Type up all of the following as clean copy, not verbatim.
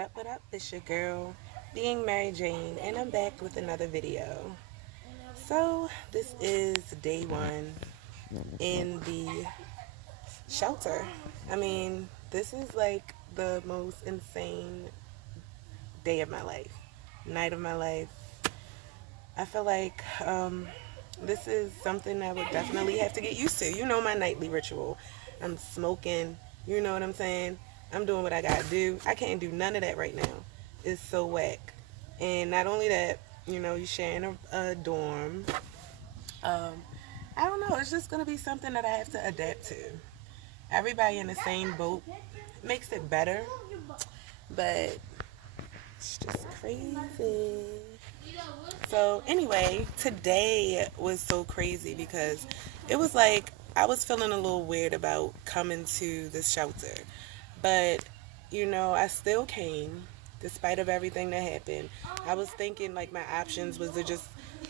up, what up? It's your girl, being Mary Jane, and I'm back with another video. So, this is day one in the shelter. This is like the most insane day of my life, night of my life. I feel like this is something I would definitely have to get used to. You know, my nightly ritual. I'm smoking, you know what I'm saying? I'm doing what I gotta do. I can't do none of that right now. It's so whack. And not only that, you're sharing a dorm. Um, I don't know. It's just gonna be something that I have to adapt to. Everybody in the same boat makes it better, but it's just crazy. So anyway, today was so crazy because it was like I was feeling a little weird about coming to this shelter. But I still came despite of everything that happened. I was thinking like my options was to just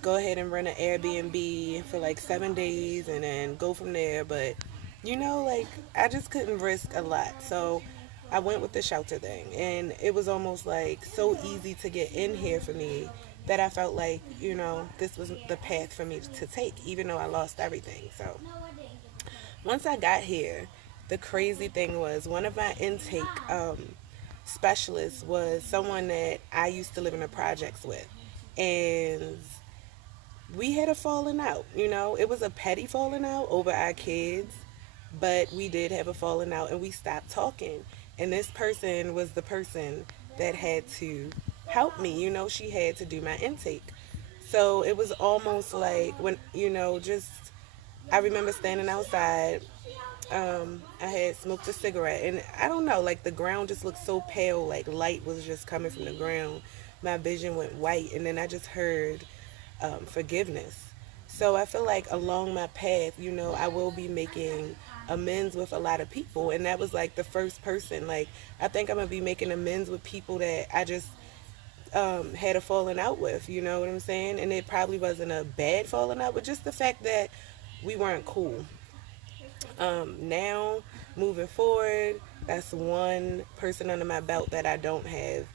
go ahead and rent an Airbnb for like 7 days and then go from there. But like I just couldn't risk a lot. So I went with the shelter thing, and it was almost like so easy to get in here for me that I felt like, this was the path for me to take, even though I lost everything. So once I got here, the crazy thing was one of my intake specialists was someone that I used to live in the projects with. And we had a falling out, It was a petty falling out over our kids, but we did have a falling out and we stopped talking. And this person was the person that had to help me, she had to do my intake. So it was almost like when, just I remember standing outside. I had smoked a cigarette, and I don't know, like the ground just looked so pale, like light was just coming from the ground. My vision went white, and then I just heard forgiveness. So I feel like along my path, I will be making amends with a lot of people, and that was like the first person. Like I think I'm gonna be making amends with people that I just had a falling out with. You know what I'm saying? And it probably wasn't a bad falling out, but just the fact that we weren't cool. Now, moving forward, that's one person under my belt that I don't have,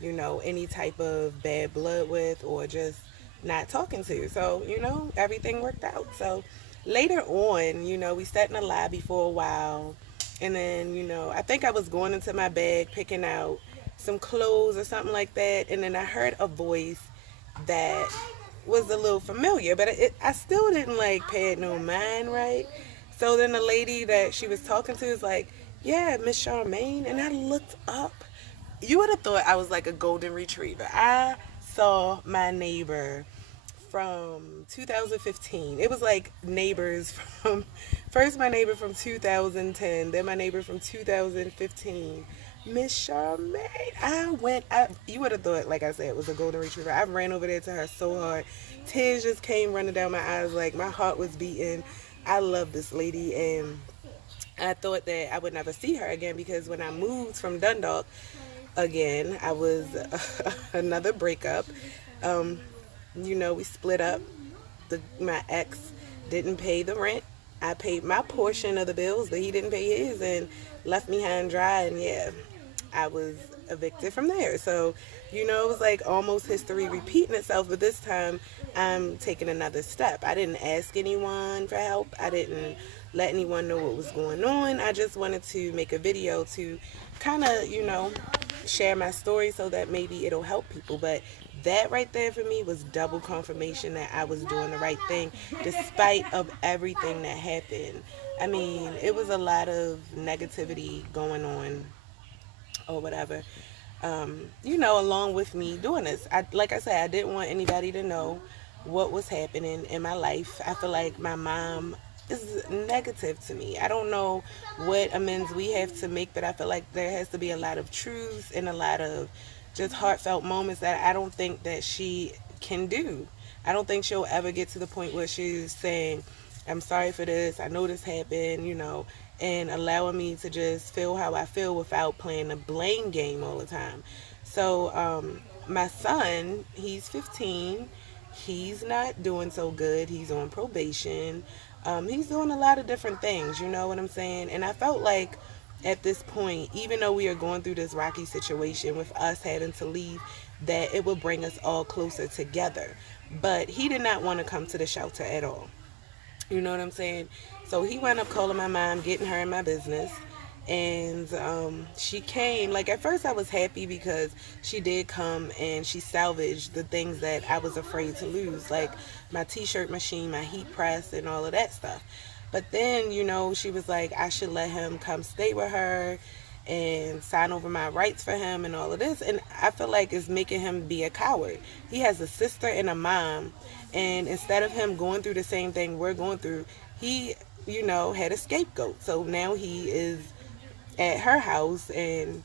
any type of bad blood with or just not talking to. So, everything worked out. So later on, we sat in the lobby for a while. And then, I think I was going into my bag, picking out some clothes or something like that. And then I heard a voice that was a little familiar, but I still didn't like pay it no mind, right? So then the lady that she was talking to is like, "Yeah, Miss Charmaine," and I looked up. You would have thought I was like a golden retriever. I saw my neighbor from 2015. It was like neighbors from first my neighbor from 2010, then my neighbor from 2015. Miss Charmaine. You would have thought, like I said, it was a golden retriever. I ran over there to her so hard. Tears just came running down my eyes, like my heart was beating. I love this lady, and I thought that I would never see her again because when I moved from Dundalk, again, I was another breakup. Um, we split up. My ex didn't pay the rent. I paid my portion of the bills, but he didn't pay his and left me high and dry. And yeah, I was evicted from there. So, it was like almost history repeating itself, but this time I'm taking another step. I didn't ask anyone for help. I didn't let anyone know what was going on. I just wanted to make a video to kind of, share my story so that maybe it'll help people. But that right there for me was double confirmation that I was doing the right thing despite of everything that happened. It was a lot of negativity going on or whatever. Along with me doing this. Like I said, I didn't want anybody to know what was happening in my life. I feel like my mom is negative to me. I don't know what amends we have to make, but I feel like there has to be a lot of truth and a lot of just heartfelt moments that I don't think that she can do. I don't think she'll ever get to the point where she's saying, "I'm sorry for this. I know this happened," and allowing me to just feel how I feel without playing the blame game all the time. So, my son, he's 15. He's not doing so good. He's on probation. He's doing a lot of different things, you know what I'm saying? And I felt like at this point, even though we are going through this rocky situation with us having to leave, that it will bring us all closer together. But he did not want to come to the shelter at all. You know what I'm saying? So he wound up calling my mom, getting her in my business. And she came. Like, at first, I was happy because she did come and she salvaged the things that I was afraid to lose, like my t shirt machine, my heat press, and all of that stuff. But then, she was like, I should let him come stay with her and sign over my rights for him and all of this. And I feel like it's making him be a coward. He has a sister and a mom. And instead of him going through the same thing we're going through, he, had a scapegoat. So now he is at her house. And,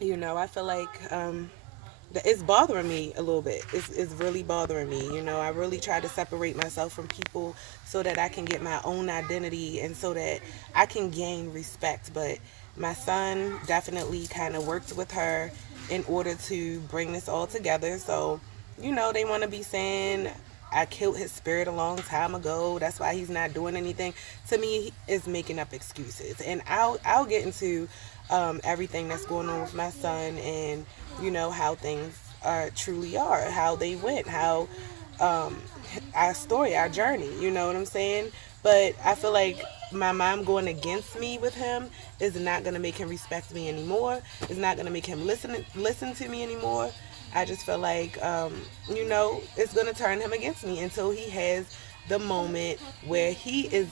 I feel like it's bothering me a little bit. It's really bothering me. I really try to separate myself from people so that I can get my own identity and so that I can gain respect. But my son definitely kind of worked with her in order to bring this all together. So, they want to be saying I killed his spirit a long time ago. That's why he's not doing anything. To me, he is making up excuses. And I'll get into everything that's going on with my son and how things truly are, how they went, how our story, our journey. You know what I'm saying? But I feel like my mom going against me with him is not gonna make him respect me anymore. It's not gonna make him listen to me anymore. I just feel like it's gonna turn him against me until he has the moment where he is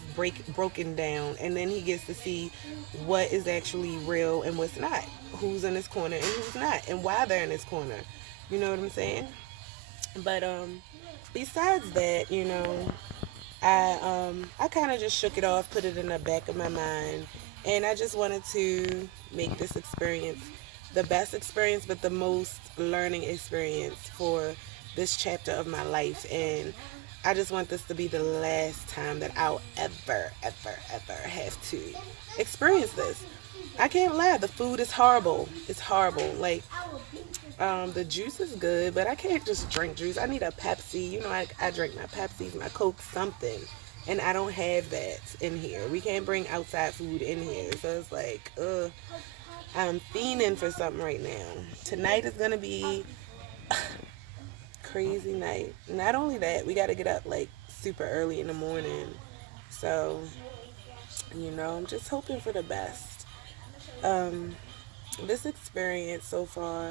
broken down, and then he gets to see what is actually real and what's not, who's in his corner and who's not, and why they're in his corner. You know what I'm saying? But besides that, I kind of just shook it off, put it in the back of my mind, and I just wanted to make this experience the best experience, but the most learning experience for this chapter of my life. And I just want this to be the last time that I'll ever have to experience this. I can't lie, the food is horrible. It's horrible. Like, the juice is good, but I can't just drink juice. I need a Pepsi. I drink my Pepsis, my Coke, something. And I don't have that in here. We can't bring outside food in here. So it's like, I'm fiending for something right now. Tonight is going to be crazy night. Not only that, we got to get up like super early in the morning. So, I'm just hoping for the best. This experience so far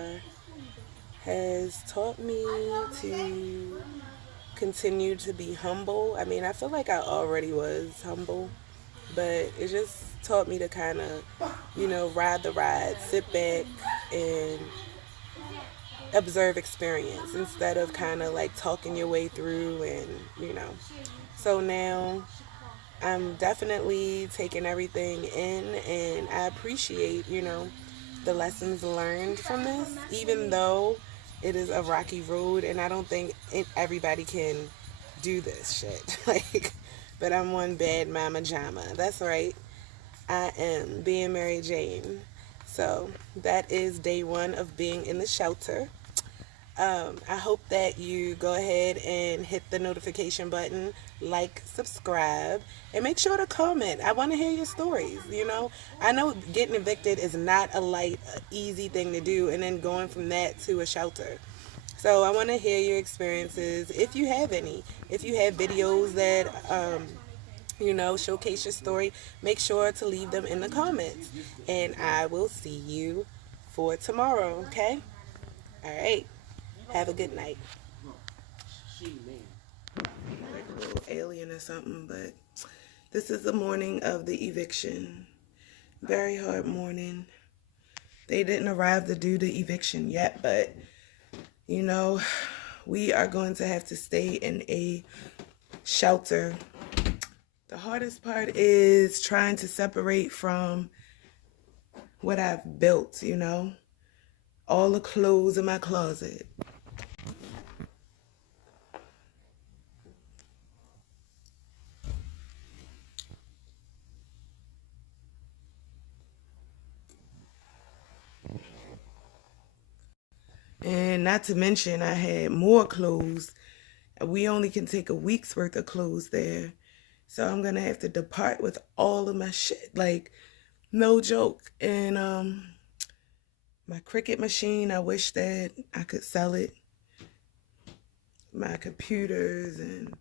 has taught me to continue to be humble. I mean, I feel like I already was humble, but it just taught me to kind of, ride the ride, sit back and observe experience instead of kind of like talking your way through and. So now I'm definitely taking everything in, and I appreciate, the lessons learned from this, even though it is a rocky road, and I don't think everybody can do this shit. Like, but I'm one bad mama jama. That's right. I am being Mary Jane. So that is day one of being in the shelter. I hope that you go ahead and hit the notification button, like, subscribe, and make sure to comment. I want to hear your stories. I know getting evicted is not a light, easy thing to do, and then going from that to a shelter. So I want to hear your experiences, if you have any. If you have videos that, showcase your story, make sure to leave them in the comments. And I will see you for tomorrow, okay? All right. Have a good night. Like a little alien or something, but this is the morning of the eviction. Very hard morning. They didn't arrive to do the eviction yet, but, we are going to have to stay in a shelter. The hardest part is trying to separate from what I've built, all the clothes in my closet. And not to mention, I had more clothes. We only can take a week's worth of clothes there. So I'm going to have to depart with all of my shit. Like, No joke. And my Cricut machine, I wish that I could sell it. My computers and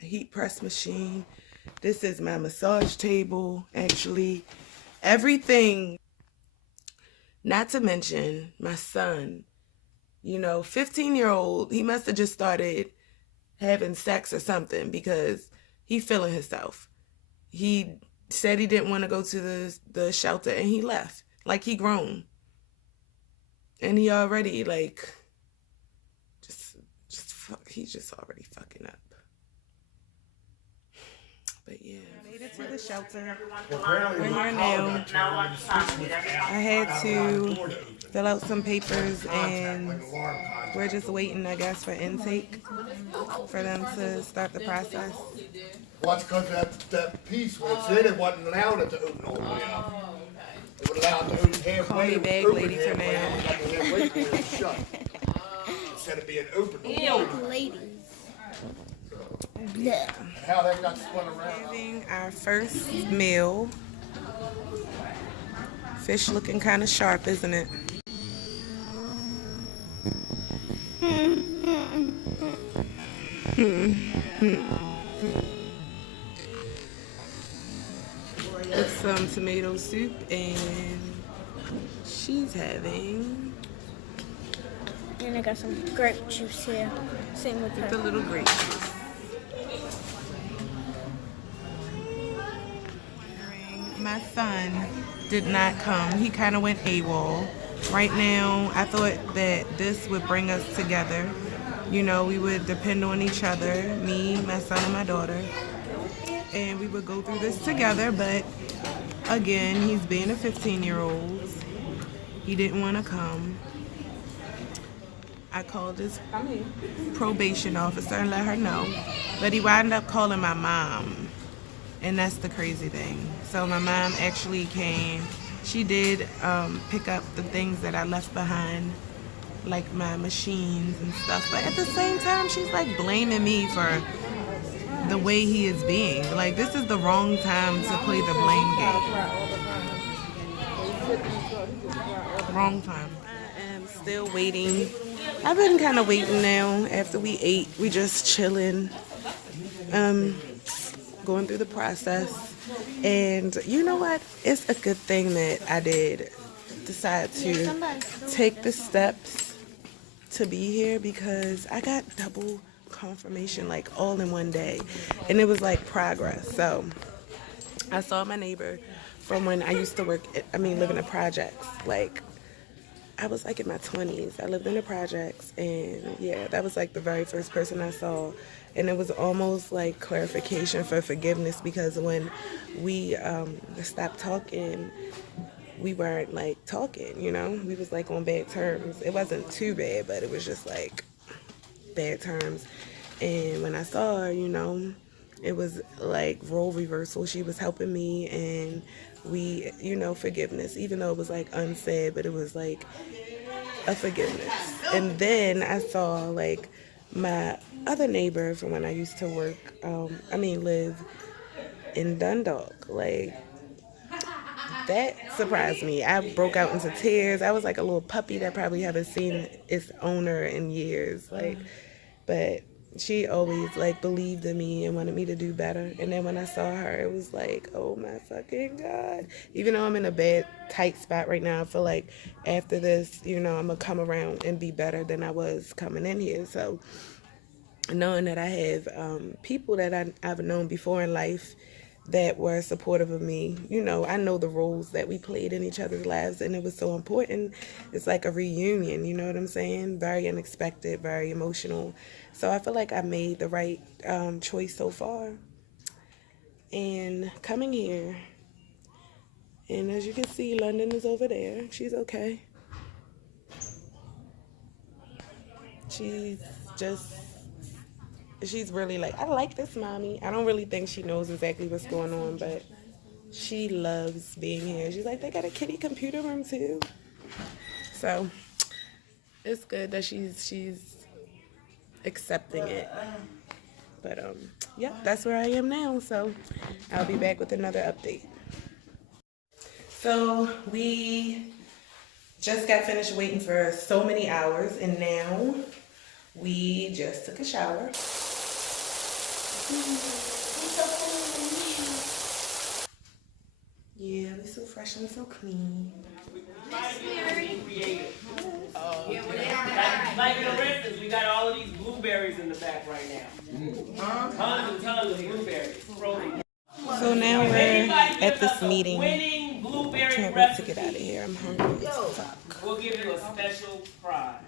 a heat press machine. This is my massage table, actually. Everything, not to mention my son, 15-year-old, he must have just started having sex or something because he feeling himself. He said he didn't want to go to the shelter and he left. Like he grown. And he already he's just already fucking up. But yeah, I made it to the shelter. We're here now. I had to fill out some papers and we're just waiting, I guess, for intake for them to start the process. Well, it's because that piece when it's in, it wasn't allowed it to open all the way up. It would allow it to open halfway. Call me bag lady for now. Shut. Instead of being open. Ladies. How that got spun around. Having our first meal. Fish looking kind of sharp, isn't it? With some tomato soup, and she's having And I got some grape juice here. Same with the her. little grape juice. My son did not come. He kind of went AWOL. Right now, I thought that this would bring us together. We would depend on each other, me, my son, and my daughter. And we would go through this together, but again, he's being a 15-year-old. He didn't want to come. I called his probation officer and let her know. But he wound up calling my mom. And that's the crazy thing. So my mom actually came. She did pick up the things that I left behind, like my machines and stuff. But at the same time, she's like blaming me for the way he is being. Like, this is the wrong time to play the blame game. Wrong time. I am still waiting. I've been kind of waiting now. After we ate, we just chilling. Going through the process. And you know what? It's a good thing that I did decide to take the steps to be here because I got double confirmation like all in one day. And it was like progress. So I saw my neighbor from when I used to live in the projects. Like, I was like in my 20s. I lived in the projects, and yeah, that was like the very first person I saw. And it was almost like clarification for forgiveness because when we stopped talking, we weren't like talking, We was like on bad terms. It wasn't too bad, but it was just like bad terms. And when I saw her, it was like role reversal. She was helping me, and we, forgiveness, even though it was like unsaid, but it was like a forgiveness. And then I saw like my other neighbor from when I used to live in Dundalk. Like, that surprised me. I broke out into tears. I was like a little puppy that probably haven't seen its owner in years. But she always like believed in me and wanted me to do better. And then when I saw her, it was like, oh my fucking God. Even though I'm in a bad, tight spot right now, I feel like after this, I'm gonna come around and be better than I was coming in here. So knowing that I have people that I've known before in life that were supportive of me, I know the roles that we played in each other's lives, and it was so important. It's like a reunion, you know what I'm saying? Very unexpected, very emotional. So I feel like I made the right choice so far. And coming here, and as you can see, London is over there. She's okay. She's really like, I like this mommy. I don't really think she knows exactly what's going on, but she loves being here. She's like, they got a kitty computer room too. So it's good that she's accepting it. But yep, that's where I am now. So I'll be back with another update. So we just got finished waiting for so many hours, and now we just took a shower. Yeah, we so fresh and so clean. Like for instance, we got all of these blueberries in the back right now. Tons and tons of blueberries. Frozen. So now we're at this meeting. Winning blueberry Can't wait to get recipe. out of here. I'm hungry as fuck. We'll give you a special prize.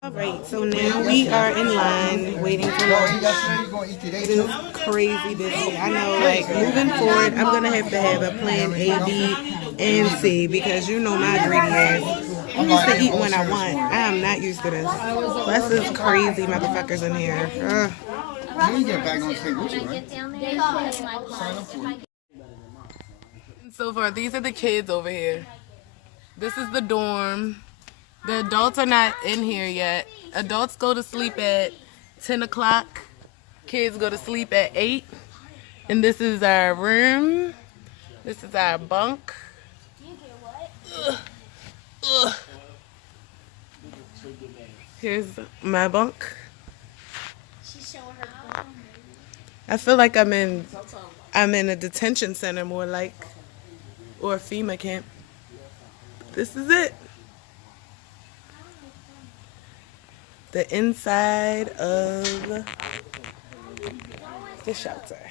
All right, so now we are in line waiting for lunch. It is crazy busy. I know, like, moving forward, I'm going to have a plan A, B, and C because you know my greedy ass. I'm used to eating when I want. I am not used to this. Plus, this crazy motherfuckers in here. Ugh. You get back on stage with you, right? So far, these are the kids over here. This is the dorm. The adults are not in here yet. Adults go to sleep at 10 o'clock. Kids go to sleep at 8. And this is our room. This is our bunk. Ugh. Here's my bunk. I feel like I'm in a detention center more like, or a FEMA camp. This is it. The inside of the shelter.